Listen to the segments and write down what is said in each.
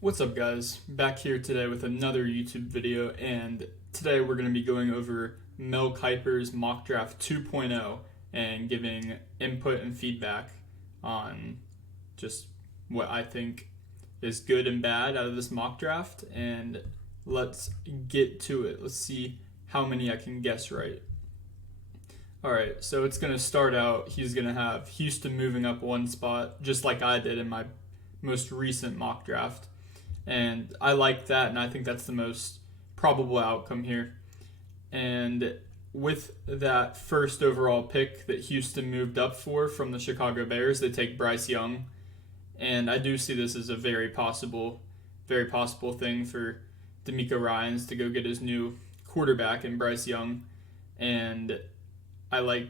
What's up, guys? Back here today with another YouTube video, and today we're going to be going over Mel Kiper's Mock Draft 2.0 and giving input and feedback on just what I think is good and bad out of this mock draft. And let's get to it. Let's see how many I can guess right. Alright, so it's going to start out, he's going to have Houston moving up one spot, just like I did in my most recent mock draft. And I like that, and I think that's the most probable outcome here. And with that first overall pick that Houston moved up for from the Chicago Bears, they take Bryce Young. And I do see this as a very possible thing for DeMeco Ryans to go get his new quarterback in Bryce Young. And I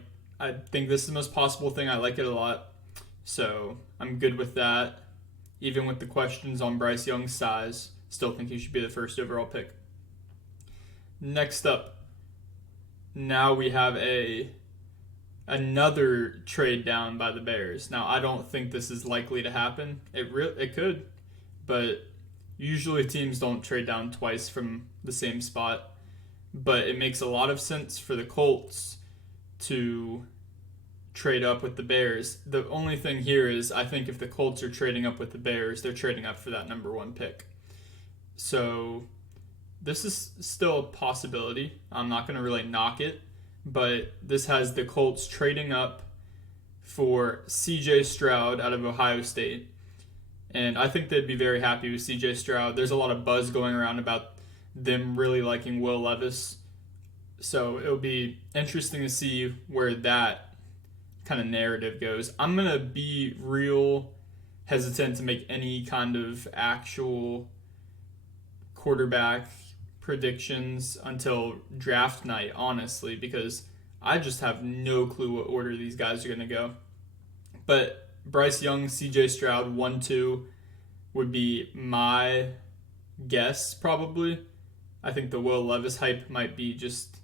think this is the most possible thing. I like it a lot. So I'm good with that. Even with the questions on Bryce Young's size, still think he should be the first overall pick. Next up, now we have another trade down by the Bears. Now, I don't think this is likely to happen. It could, but usually teams don't trade down twice from the same spot. But it makes a lot of sense for the Colts to trade up with the Bears. The only thing here is I think if the Colts are trading up with the Bears, they're trading up for that number one pick. So this is still a possibility. I'm not going to really knock it, but this has the Colts trading up for CJ Stroud out of Ohio State. And I think they'd be very happy with CJ Stroud. There's a lot of buzz going around about them really liking Will Levis. So it'll be interesting to see where that kind of narrative goes. I'm going to be real hesitant to make any kind of actual quarterback predictions until draft night, honestly, because I just have no clue what order these guys are going to go. But Bryce Young, CJ Stroud, 1-2 would be my guess, probably. I think the Will Levis hype might be just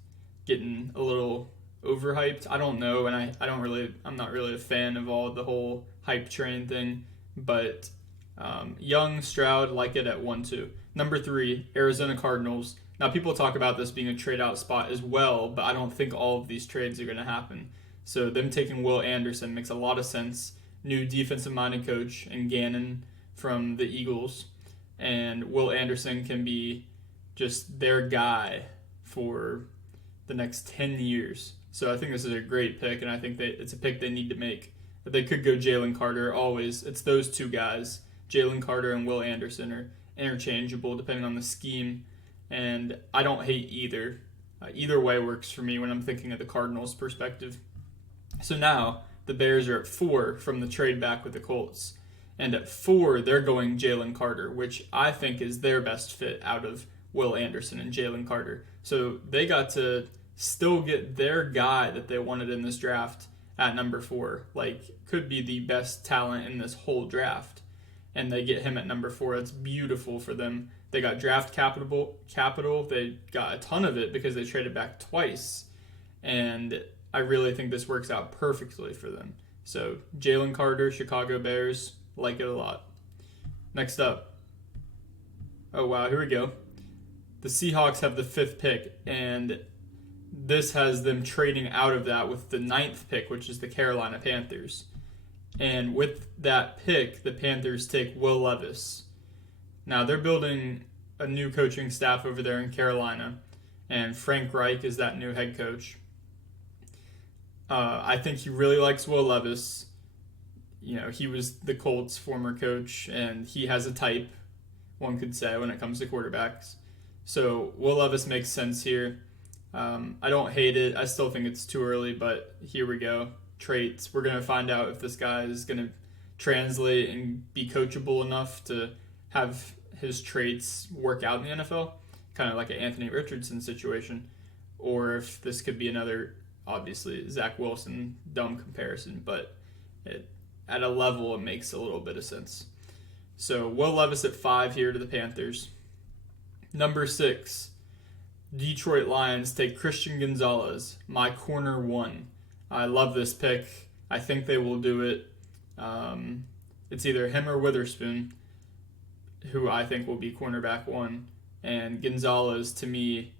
getting a little overhyped. I don't know, and I'm not really a fan of the whole hype train thing, but Young, Stroud, like it at 1-2. Number 3, Arizona Cardinals. Now, people talk about this being a trade out spot as well, but I don't think all of these trades are going to happen. So them taking Will Anderson makes a lot of sense. New defensive-minded coach and Gannon from the Eagles, and Will Anderson can be just their guy for the next 10 years. So I think this is a great pick, and I think that it's a pick they need to make. But they could go Jalen Carter always. It's those two guys. Jalen Carter and Will Anderson are interchangeable depending on the scheme, and I don't hate either. Either way works for me when I'm thinking of the Cardinals' perspective. So now the Bears are at 4 from the trade back with the Colts. And at 4, they're going Jalen Carter, which I think is their best fit out of Will Anderson and Jalen Carter. So they got to still get their guy that they wanted in this draft at number 4. Could be the best talent in this whole draft. And they get him at number 4. That's beautiful for them. They got draft capital. They got a ton of it because they traded back twice. And I really think this works out perfectly for them. So Jalen Carter, Chicago Bears, like it a lot. Next up. Oh, wow, here we go. The Seahawks have the 5th pick, and this has them trading out of that with the 9th pick, which is the Carolina Panthers. And with that pick, the Panthers take Will Levis. Now, they're building a new coaching staff over there in Carolina, and Frank Reich is that new head coach. I think he really likes Will Levis. You know, he was the Colts' former coach, and he has a type, one could say, when it comes to quarterbacks. So Will Levis makes sense here. I don't hate it. I still think it's too early, but here we go. Traits. We're going to find out if this guy is going to translate and be coachable enough to have his traits work out in the NFL, kind of like an Anthony Richardson situation, or if this could be another, obviously, Zach Wilson dumb comparison, but at a level it makes a little bit of sense. So Will Levis at 5 here to the Panthers. Number 6, Detroit Lions take Christian Gonzalez, my corner 1. I love this pick. I think they will do it. It's either him or Witherspoon. who I think will be cornerback one. And Gonzalez, to me,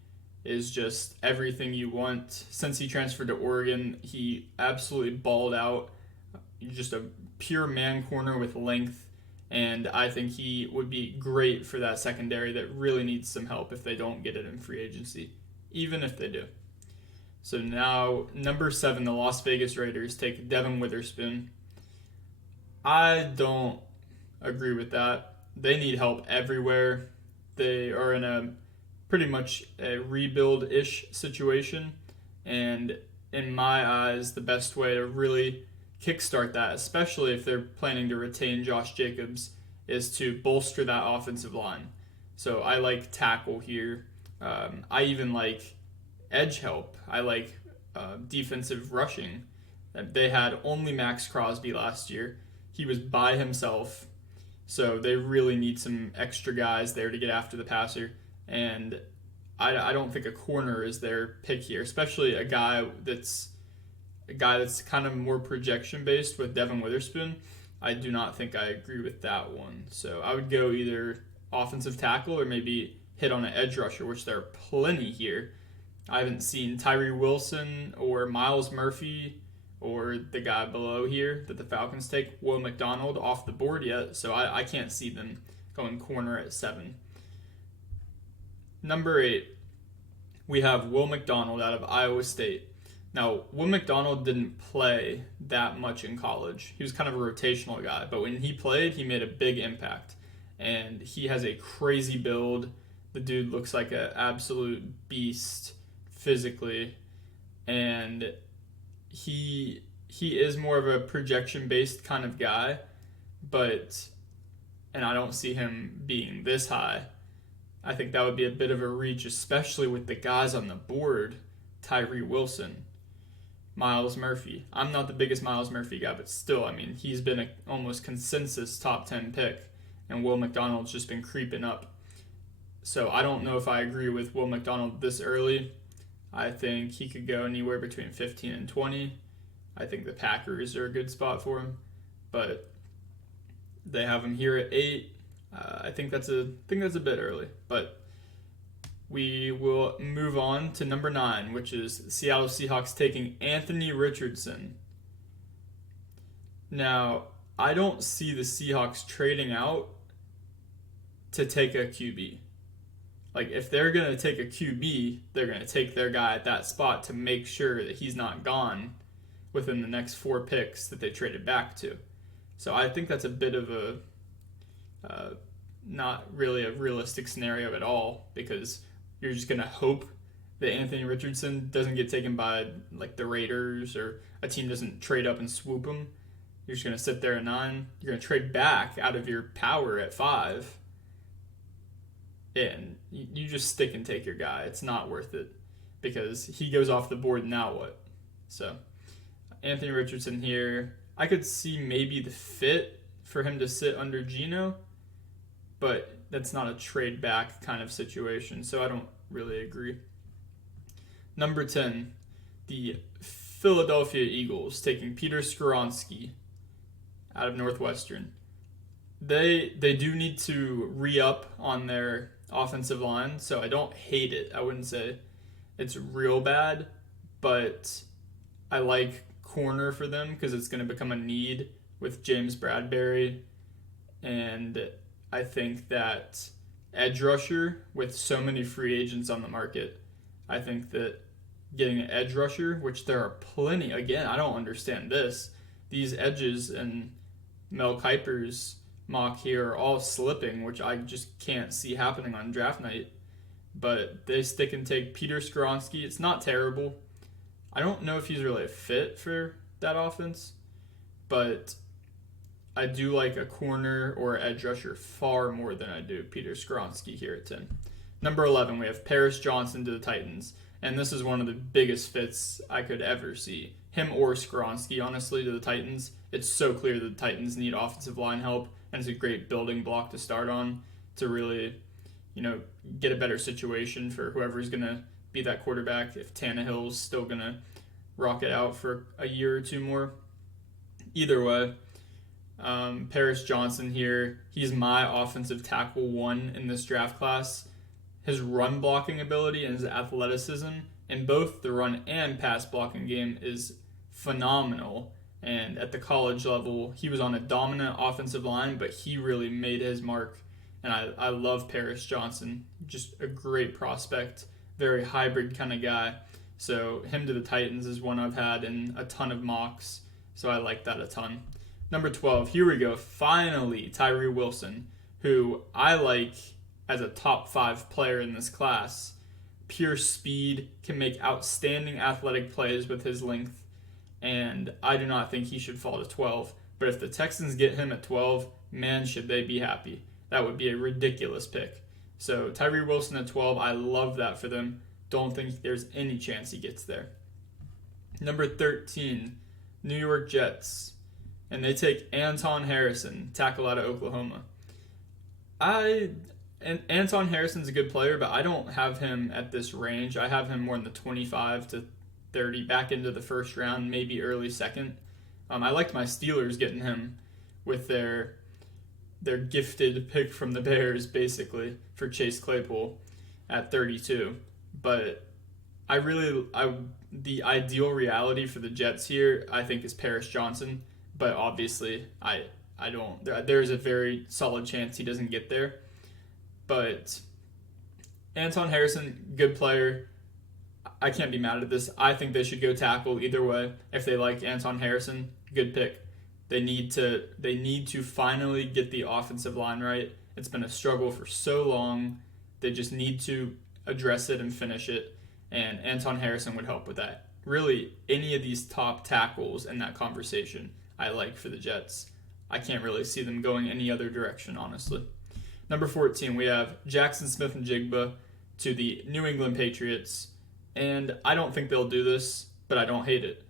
is just everything you want. Since he transferred to Oregon, he absolutely balled out. Just a pure man corner with length. And I think he would be great for that secondary that really needs some help if they don't get it in free agency, even if they do. So now, number 7, the Las Vegas Raiders take Devin Witherspoon. I don't agree with that. They need help everywhere. They are in a pretty much a rebuild-ish situation. And in my eyes, the best way to really kickstart that, especially if they're planning to retain Josh Jacobs, is to bolster that offensive line. So I like tackle here. I even like edge help. I like defensive rushing. They had only Max Crosby last year. He was by himself. So they really need some extra guys there to get after the passer. And I don't think a corner is their pick here, especially a guy that's kind of more projection based with Devin Witherspoon. I do not think I agree with that one. So I would go either offensive tackle or maybe hit on an edge rusher, which there are plenty here. I haven't seen Tyree Wilson or Miles Murphy or the guy below here that the Falcons take, Will McDonald, off the board yet, so I can't see them going corner at 7. Number 8, we have Will McDonald out of Iowa State. Now, Will McDonald didn't play that much in college. He was kind of a rotational guy, but when he played, he made a big impact. And he has a crazy build. The dude looks like an absolute beast physically. And he is more of a projection-based kind of guy, and I don't see him being this high. I think that would be a bit of a reach, especially with the guys on the board. Tyree Wilson, Miles Murphy. I'm not the biggest Miles Murphy guy, but still, I mean, he's been an almost consensus top 10 pick, and Will McDonald's just been creeping up. So I don't know if I agree with Will McDonald this early. I think he could go anywhere between 15 and 20. I think the Packers are a good spot for him, but they have him here at 8. I think that's a bit early, but we will move on to number 9, which is Seattle Seahawks taking Anthony Richardson. Now, I don't see the Seahawks trading out to take a QB. Like, if they're going to take a QB, they're going to take their guy at that spot to make sure that he's not gone within the next 4 picks that they traded back to. So I think that's a bit of a not really a realistic scenario at all, because you're just going to hope that Anthony Richardson doesn't get taken by like the Raiders, or a team doesn't trade up and swoop him. You're just going to sit there at 9. You're going to trade back out of your power at 5. And you just stick and take your guy. It's not worth it, because he goes off the board, now what? So Anthony Richardson here. I could see maybe the fit for him to sit under Geno, but that's not a trade back kind of situation, so I don't really agree. Number 10, the Philadelphia Eagles taking Peter Skoronski out of Northwestern. They do need to re-up on their offensive line, so I don't hate it. I wouldn't say it's real bad, but I like corner for them because it's going to become a need with James Bradbury, and I think that edge rusher, with so many free agents on the market, I think that getting an edge rusher, which there are plenty, again, I don't understand this. These edges and Mel Kiper's mock here are all slipping, which I just can't see happening on draft night. But they stick and take Peter Skoronski. It's not terrible. I don't know if he's really a fit for that offense, but I do like a corner or edge rusher far more than I do Peter Skoronski here at 10. Number 11, we have Paris Johnson to the Titans, and this is one of the biggest fits I could ever see. Him or Skoronski, honestly, to the Titans. It's so clear that the Titans need offensive line help, and it's a great building block to start on to really, get a better situation for whoever's going to be that quarterback, if Tannehill's still going to rock it out for a year or two more. Either way, Paris Johnson here. He's my offensive tackle 1 in this draft class. His run blocking ability and his athleticism in both the run and pass blocking game is phenomenal. And at the college level, he was on a dominant offensive line, but he really made his mark. And I love Paris Johnson. Just a great prospect, very hybrid kind of guy. So him to the Titans is one I've had in a ton of mocks. So I like that a ton. Number 12, here we go. Finally, Tyree Wilson, who I like as a top 5 player in this class. Pure speed, can make outstanding athletic plays with his length, and I do not think he should fall to 12. But if the Texans get him at 12, man, should they be happy. That would be a ridiculous pick. So Tyree Wilson at 12, I love that for them. Don't think there's any chance he gets there. Number 13, New York Jets. And they take Anton Harrison, tackle out of Oklahoma. Anton Harrison's a good player, but I don't have him at this range. I have him more in the 25 to 30, back into the first round, maybe early second. I liked my Steelers getting him with their gifted pick from the Bears, basically, for Chase Claypool at 32. But the ideal reality for the Jets here, I think, is Paris Johnson. But obviously, I don't. There's a very solid chance he doesn't get there. But Anton Harrison, good player. I can't be mad at this. I think they should go tackle either way. If they like Anton Harrison, good pick. They need to finally get the offensive line right. It's been a struggle for so long. They just need to address it and finish it. And Anton Harrison would help with that. Really, any of these top tackles in that conversation, I like for the Jets. I can't really see them going any other direction, honestly. Number 14, we have Jackson Smith-Njigba to the New England Patriots. And I don't think they'll do this, but I don't hate it.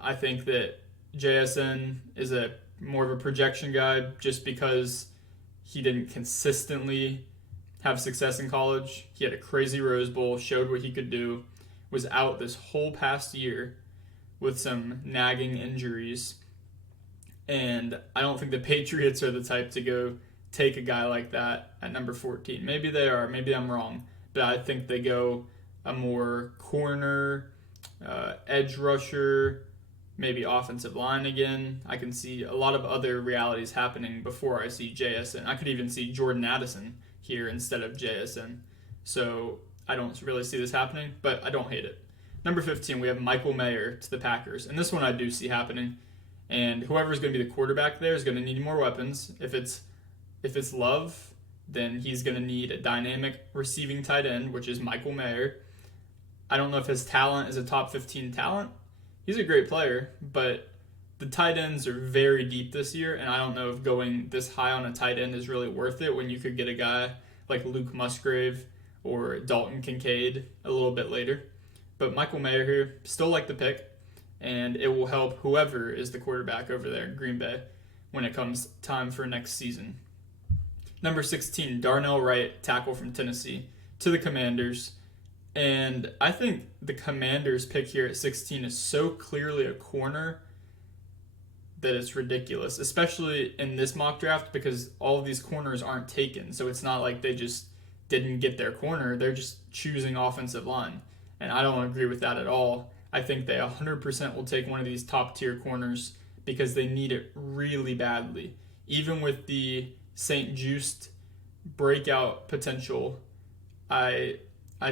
I think that JSN is more of a projection guy just because he didn't consistently have success in college. He had a crazy Rose Bowl, showed what he could do, was out this whole past year with some nagging injuries. And I don't think the Patriots are the type to go take a guy like that at number 14. Maybe they are. Maybe I'm wrong. But I think they go a more corner, edge rusher, maybe offensive line again. I can see a lot of other realities happening before I see JSN. I could even see Jordan Addison here instead of JSN. So I don't really see this happening, but I don't hate it. Number 15, we have Michael Mayer to the Packers. And this one I do see happening. And whoever's going to be the quarterback there is going to need more weapons. If it's Love, then he's going to need a dynamic receiving tight end, which is Michael Mayer. I don't know if his talent is a top 15 talent. He's a great player, but the tight ends are very deep this year, and I don't know if going this high on a tight end is really worth it when you could get a guy like Luke Musgrave or Dalton Kincaid a little bit later. But Michael Mayer here, still like the pick, and it will help whoever is the quarterback over there in Green Bay when it comes time for next season. Number 16, Darnell Wright, tackle from Tennessee, to the Commanders. And I think the Commanders' pick here at 16 is so clearly a corner that it's ridiculous, especially in this mock draft because all of these corners aren't taken. So it's not like they just didn't get their corner. They're just choosing offensive line. And I don't agree with that at all. I think they 100% will take one of these top-tier corners because they need it really badly. Even with the St. Juste breakout potential, I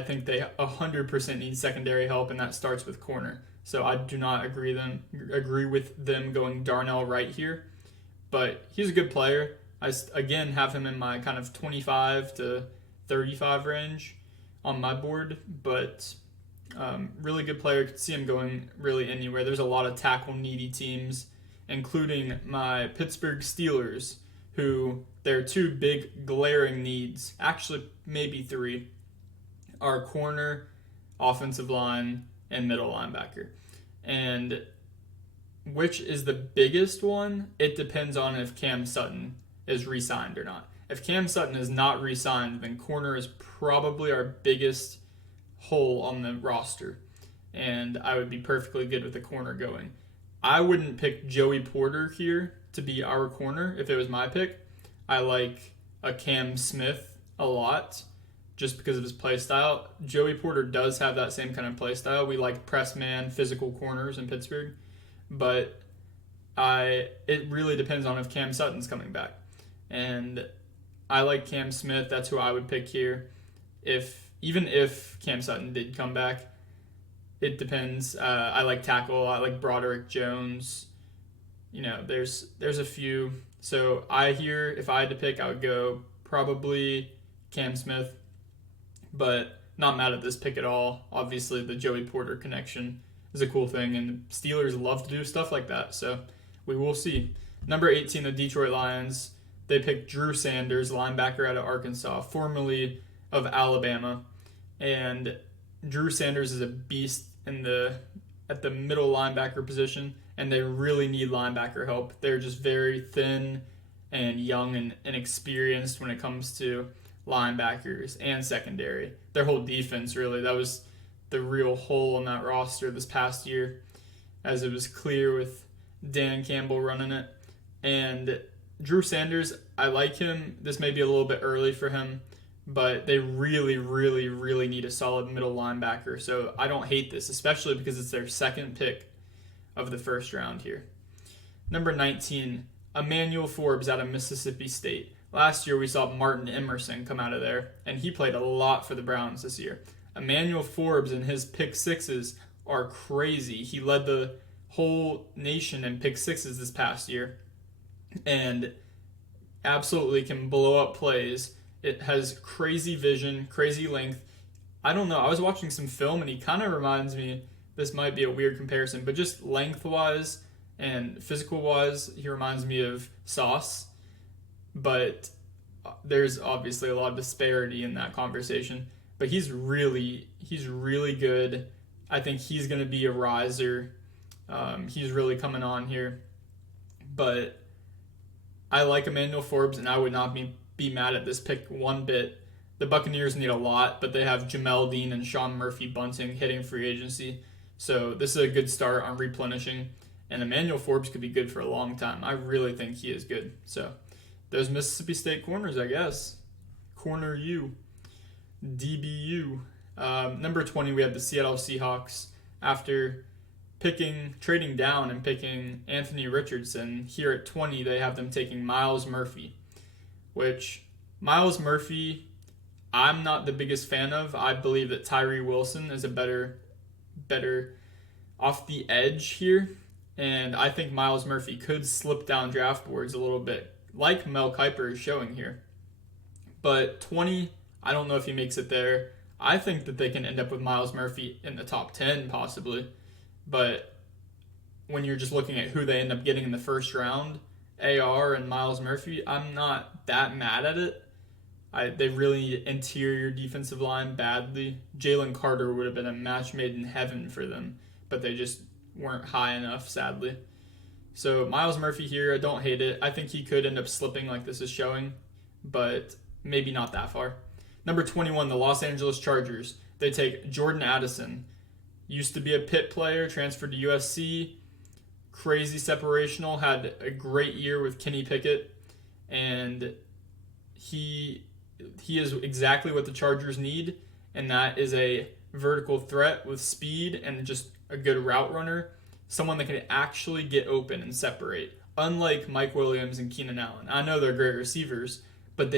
think they 100% need secondary help, and that starts with corner. So I do not agree with them going Darnell Wright here, but he's a good player. I again have him in my kind of 25 to 35 range on my board, but really good player. Could see him going really anywhere. There's a lot of tackle needy teams, including my Pittsburgh Steelers, who their two big glaring needs, actually maybe three, are corner, offensive line, and middle linebacker. And which is the biggest one? It depends on if Cam Sutton is re-signed or not. If Cam Sutton is not re-signed, then corner is probably our biggest hole on the roster. And I would be perfectly good with the corner going. I wouldn't pick Joey Porter here to be our corner, if it was my pick, I like a Cam Smith a lot just because of his play style. Joey Porter does have that same kind of play style. We like press man, physical corners in Pittsburgh, but it really depends on if Cam Sutton's coming back. And I like Cam Smith. That's who I would pick here. Even if Cam Sutton did come back, it depends. I like tackle. I like Broderick Jones. There's a few. So if I had to pick, I would go probably Cam Smith, but not mad at this pick at all. Obviously, the Joey Porter connection is a cool thing, and Steelers love to do stuff like that. So we will see. Number 18, the Detroit Lions. They picked Drew Sanders, linebacker out of Arkansas, formerly of Alabama. And Drew Sanders is a beast at the middle linebacker position, and they really need linebacker help. They're just very thin and young and inexperienced when it comes to linebackers and secondary. Their whole defense, really, that was the real hole in that roster this past year, as it was clear with Dan Campbell running it. And Drew Sanders, I like him. This may be a little bit early for him, but they really, really, really need a solid middle linebacker. So I don't hate this, especially because it's their second pick of the first round here. Number 19, Emmanuel Forbes out of Mississippi State. Last year we saw Martin Emerson come out of there, and he played a lot for the Browns this year. Emmanuel Forbes and his pick sixes are crazy. He led the whole nation in pick sixes this past year, and absolutely can blow up plays. It has crazy vision, crazy length. I don't know. I was watching some film, and he kind of reminds me, this might be a weird comparison, but just length-wise and physical-wise, he reminds me of Sauce. But there's obviously a lot of disparity in that conversation. But he's really good. I think he's going to be a riser. He's really coming on here. But I like Emmanuel Forbes, and I would not be mad at this pick one bit. The Buccaneers need a lot, but they have Jamel Dean and Sean Murphy-Bunting hitting free agency. So this is a good start on replenishing. And Emmanuel Forbes could be good for a long time. I really think he is good. So those Mississippi State corners, I guess. Corner U. DBU. Number 20, we have the Seattle Seahawks. After trading down and picking Anthony Richardson, here at 20, they have them taking Myles Murphy, which Myles Murphy, I'm not the biggest fan of. I believe that Tyree Wilson is a better off the edge here, and I think Myles Murphy could slip down draft boards a little bit, like Mel Kiper is showing here. But 20, I don't know if he makes it there. I think that they can end up with Myles Murphy in the top 10 possibly, but when you're just looking at who they end up getting in the first round, AR and Myles Murphy, I'm not that mad at it. They really need interior defensive line badly. Jalen Carter would have been a match made in heaven for them, but they just weren't high enough, sadly. So Myles Murphy here, I don't hate it. I think he could end up slipping like this is showing, but maybe not that far. Number 21, the Los Angeles Chargers. They take Jordan Addison. Used to be a Pitt player, transferred to USC. Crazy separational, had a great year with Kenny Pickett, and he is exactly what the Chargers need, and that is a vertical threat with speed and just a good route runner, someone that can actually get open and separate, unlike Mike Williams and Keenan Allen. I know they're great receivers, but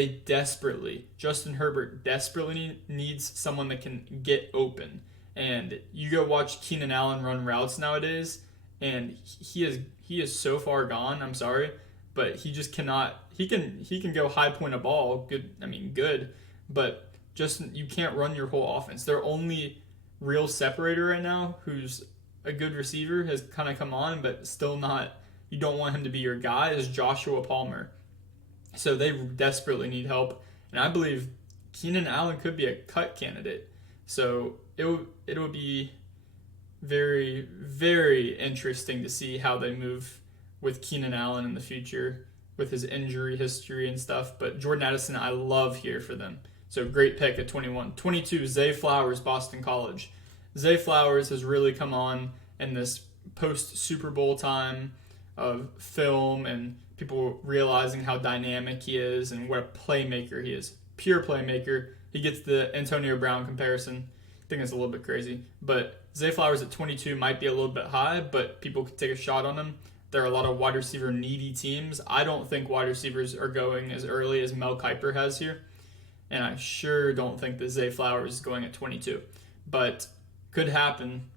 Justin Herbert desperately needs someone that can get open. And you go watch Keenan Allen run routes nowadays, and he is so far gone. I'm sorry, but he just cannot. He can go high point a ball, good, but just you can't run your whole offense. Their only real separator right now, who's a good receiver, has kind of come on, but still not. You don't want him to be your guy. Is Joshua Palmer. So they desperately need help, and I believe Keenan Allen could be a cut candidate. So it would be very, very interesting to see how they move with Keenan Allen in the future with his injury history and stuff. But Jordan Addison, I love here for them. So great pick at 21. 22, Zay Flowers, Boston College. Zay Flowers has really come on in this post-Super Bowl time. of film and people realizing how dynamic he is and what a playmaker he is. Pure playmaker. He gets the Antonio Brown comparison. I think it's a little bit crazy. But Zay Flowers at 22 might be a little bit high, but people could take a shot on him. There are a lot of wide receiver needy teams. I don't think wide receivers are going as early as Mel Kiper has here. And I sure don't think that Zay Flowers is going at 22. But could happen.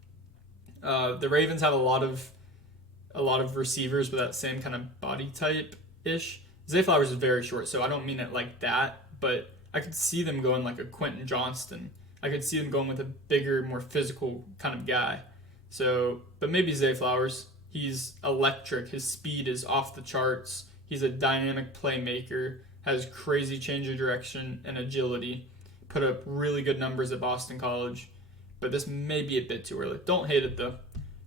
The Ravens have a lot of receivers with that same kind of body type ish. Zay Flowers is very short, so I don't mean it like that, but I could see them going like a Quentin Johnston. I could see them going with a bigger, more physical kind of guy. So, but maybe Zay Flowers. He's electric. His speed is off the charts. He's a dynamic playmaker, has crazy change of direction and agility. Put up really good numbers at Boston College, but this may be a bit too early. Don't hate it though.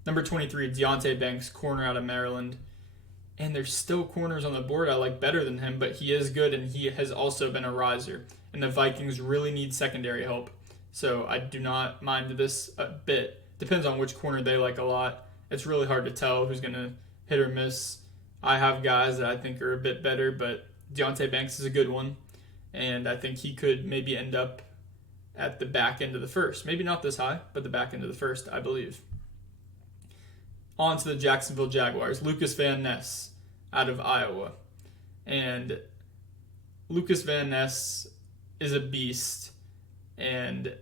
Number 23, Deonte Banks, corner out of Maryland. And there's still corners on the board I like better than him, but he is good and he has also been a riser. And the Vikings really need secondary help. So I do not mind this a bit. Depends on which corner they like a lot. It's really hard to tell who's going to hit or miss. I have guys that I think are a bit better, but Deonte Banks is a good one. And I think he could maybe end up at the back end of the first. Maybe not this high, but the back end of the first, I believe. On to the Jacksonville Jaguars. Lucas Van Ness out of Iowa. And Lucas Van Ness is a beast. And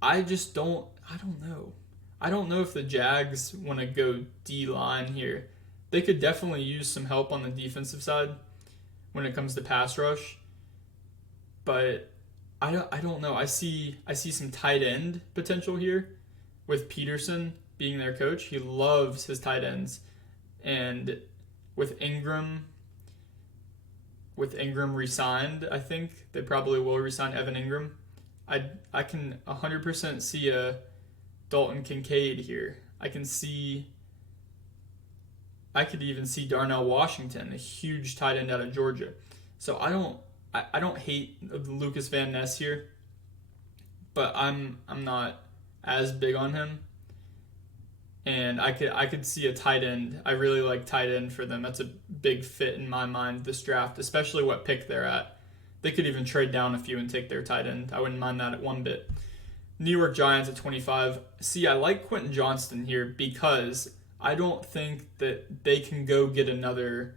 I don't know. I don't know if the Jags want to go D-line here. They could definitely use some help on the defensive side when it comes to pass rush. But I don't know. I see some tight end potential here with Peterson being their coach. He loves his tight ends. And with Ingram re-signed, I think they probably will re-sign Evan Ingram. I can 100% see a Dalton Kincaid here. I could even see Darnell Washington, a huge tight end out of Georgia. So I don't hate Lucas Van Ness here, but I'm not as big on him. And I could see a tight end. I really like tight end for them. That's a big fit in my mind this draft, especially what pick they're at. They could even trade down a few and take their tight end. I wouldn't mind that at one bit. New York Giants at 25. See, I like Quentin Johnston here because I don't think that they can go get another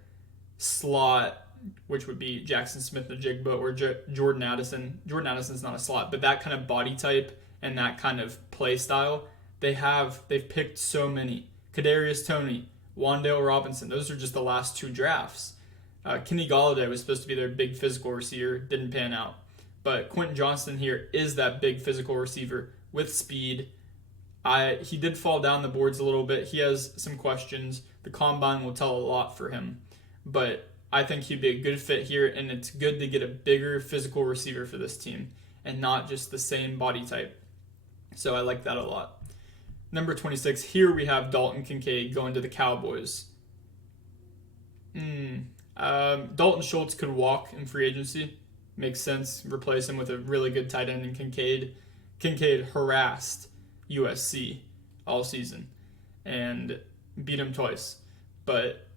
slot, which would be Jackson Smith-Njigba or Jordan Addison. Jordan Addison's not a slot, but that kind of body type and that kind of play style, they've picked so many. Kadarius Toney, Wan'Dale Robinson, those are just the last two drafts. Kenny Golladay was supposed to be their big physical receiver, didn't pan out. But Quentin Johnston here is that big physical receiver with speed. He did fall down the boards a little bit. He has some questions. The combine will tell a lot for him. But I think he'd be a good fit here, and it's good to get a bigger physical receiver for this team and not just the same body type. So I like that a lot. Number 26, here we have Dalton Kincaid going to the Cowboys. Dalton Schultz could walk in free agency. Makes sense. Replace him with a really good tight end in Kincaid. Kincaid harassed USC all season and beat him twice. But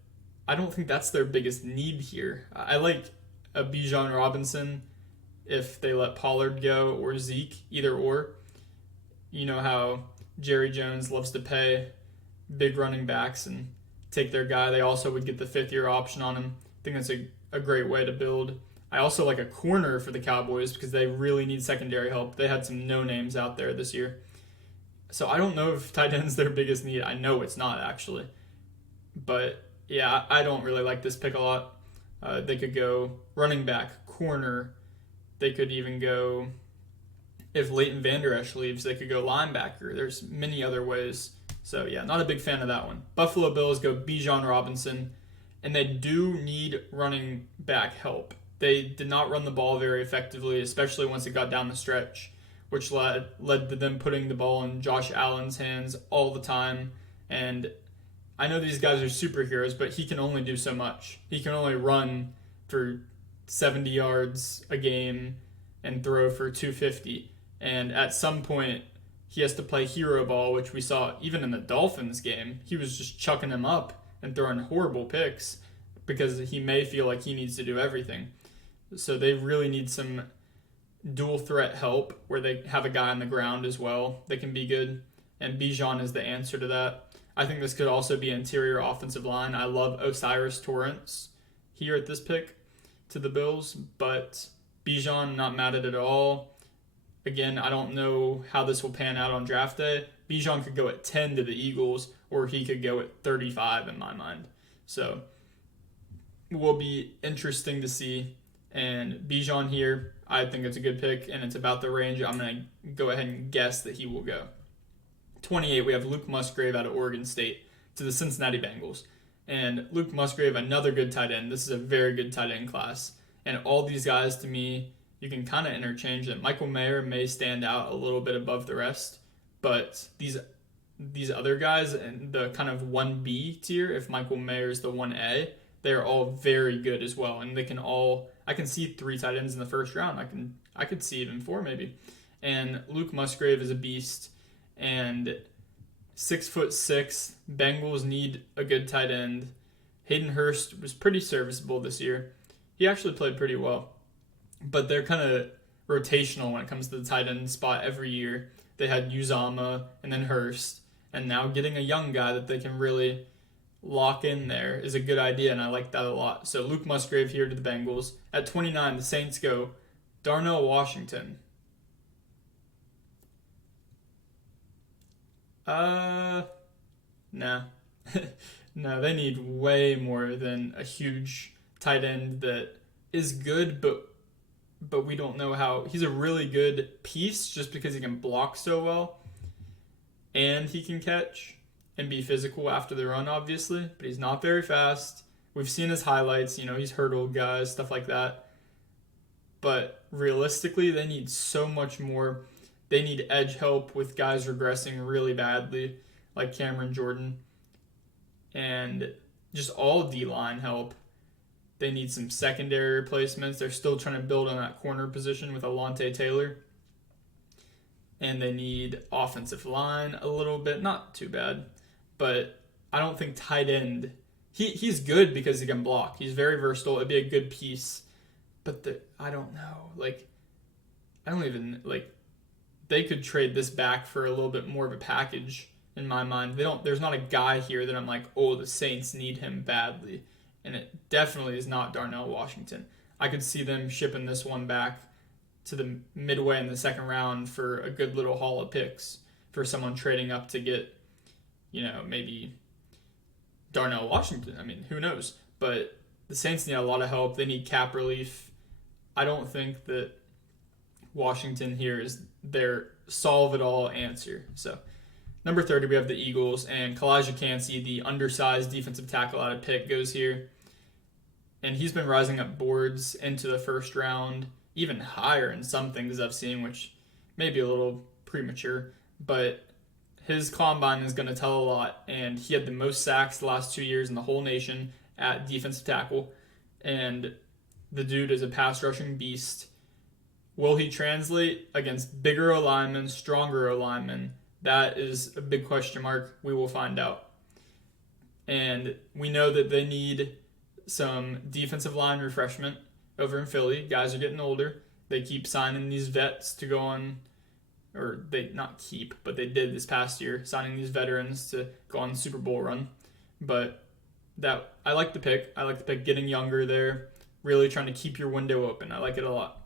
I don't think that's their biggest need here. I like a Bijan Robinson if they let Pollard go or Zeke, either or. You know how Jerry Jones loves to pay big running backs and take their guy. They also would get the fifth-year option on him. I think that's a great way to build. I also like a corner for the Cowboys because they really need secondary help. They had some no-names out there this year. So I don't know if tight end's their biggest need. I know it's not, actually. But, yeah, I don't really like this pick a lot. They could go running back, corner. They could even go, if Leighton Vander Esch leaves, they could go linebacker. There's many other ways. So, yeah, not a big fan of that one. Buffalo Bills go Bijan Robinson, and they do need running back help. They did not run the ball very effectively, especially once it got down the stretch, which led to them putting the ball in Josh Allen's hands all the time. And I know these guys are superheroes, but he can only do so much. He can only run for 70 yards a game and throw for 250. And at some point, he has to play hero ball, which we saw even in the Dolphins game. He was just chucking him up and throwing horrible picks because he may feel like he needs to do everything. So they really need some dual threat help where they have a guy on the ground as well that can be good. And Bijan is the answer to that. I think this could also be interior offensive line. I love Osiris Torrance here at this pick to the Bills, but Bijan, not mad at it at all. Again, I don't know how this will pan out on draft day. Bijan could go at 10 to the Eagles, or he could go at 35 in my mind. So it will be interesting to see. And Bijan here, I think it's a good pick, and it's about the range I'm going to go ahead and guess that he will go. 28, we have Luke Musgrave out of Oregon State to the Cincinnati Bengals. And Luke Musgrave, another good tight end. This is a very good tight end class. And all these guys, to me, you can kind of interchange them. Michael Mayer may stand out a little bit above the rest, but these other guys in the kind of 1B tier, if Michael Mayer is the 1A, they're all very good as well. And they can all, I can see 3 tight ends in the first round. I could see even 4 maybe. And Luke Musgrave is a beast. And 6'6", Bengals need a good tight end. Hayden Hurst was pretty serviceable this year. He actually played pretty well. But they're kind of rotational when it comes to the tight end spot every year. They had Uzama and then Hurst. And now getting a young guy that they can really lock in there is a good idea, and I like that a lot. So Luke Musgrave here to the Bengals. At 29, the Saints go Darnell Washington. Nah. No, they need way more than a huge tight end that is good, but we don't know how. He's a really good piece just because he can block so well, and he can catch and be physical after the run, obviously, but he's not very fast. We've seen his highlights, he's hurdled guys, stuff like that. But realistically, they need so much more. They need edge help with guys regressing really badly, like Cameron Jordan. And just all D-line help. They need some secondary replacements. They're still trying to build on that corner position with Alontae Taylor. And they need offensive line a little bit. Not too bad. But I don't think tight end... He's good because he can block. He's very versatile. It'd be a good piece. But I don't know. They could trade this back for a little bit more of a package in my mind. There's not a guy here that I'm like, oh, the Saints need him badly. And it definitely is not Darnell Washington. I could see them shipping this one back to the midway in the second round for a good little haul of picks for someone trading up to get, maybe Darnell Washington. I mean, who knows? But the Saints need a lot of help. They need cap relief. I don't think that Washington here is their solve-it-all answer. So, number 30, we have the Eagles, and Kalijah Kancey, the undersized defensive tackle out of Pitt, goes here. And he's been rising up boards into the first round, even higher in some things I've seen, which may be a little premature. But his combine is going to tell a lot, and he had the most sacks the last 2 years in the whole nation at defensive tackle. And the dude is a pass-rushing beast. Will he translate against bigger O-linemen, stronger O-linemen? That is a big question mark. We will find out. And we know that they need some defensive line refreshment over in Philly. Guys are getting older. They keep signing these vets to go on, or they not keep, but they did this past year, signing these veterans to go on the Super Bowl run. But I like the pick. I like the pick getting younger there, really trying to keep your window open. I like it a lot.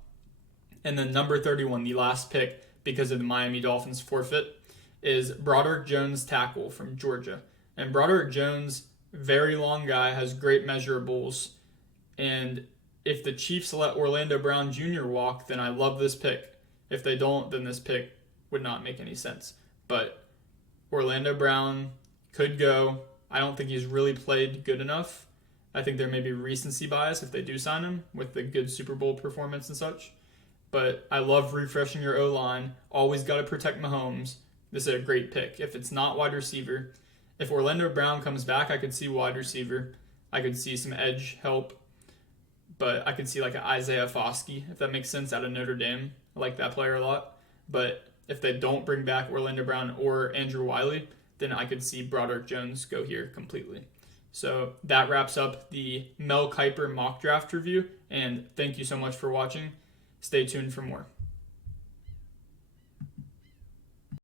And then number 31, the last pick, because of the Miami Dolphins forfeit, is Broderick Jones, tackle from Georgia. And Broderick Jones, very long guy, has great measurables. And if the Chiefs let Orlando Brown Jr. walk, then I love this pick. If they don't, then this pick would not make any sense. But Orlando Brown could go. I don't think he's really played good enough. I think there may be recency bias if they do sign him with the good Super Bowl performance and such. But I love refreshing your O-line. Always got to protect Mahomes. This is a great pick. If it's not wide receiver, if Orlando Brown comes back, I could see wide receiver. I could see some edge help. But I could see like an Isaiah Foskey, if that makes sense, out of Notre Dame. I like that player a lot. But if they don't bring back Orlando Brown or Andrew Wiley, then I could see Broderick Jones go here completely. So that wraps up the Mel Kiper mock draft review, and thank you so much for watching. Stay tuned for more.